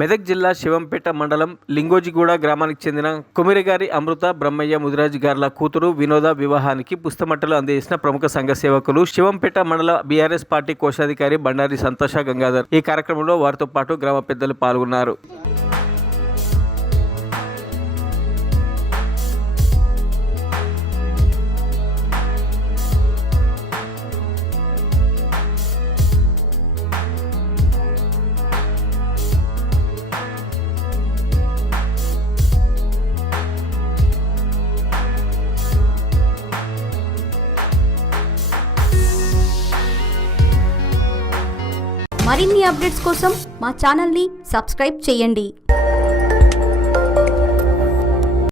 మెదక్ జిల్లా శివంపేట మండలం లింగోజిగూడ గ్రామానికి చెందిన కొమిరిగారి అమృత బ్రహ్మయ్య ముదిరాజు గార్ల కూతురు వినోద వివాహానికి పుస్తమట్టలు అందజేసిన ప్రముఖ సంఘ సేవకులు శివంపేట మండల బీఆర్ఎస్ పార్టీ కోశాధికారి బండారి సంతోష గంగాధర్. ఈ కార్యక్రమంలో వారితో పాటు గ్రామ పెద్దలు పాల్గొన్నారు. మరిన్ని అప్డేట్స్ కోసం మా ఛానల్ని సబ్స్క్రైబ్ చేయండి.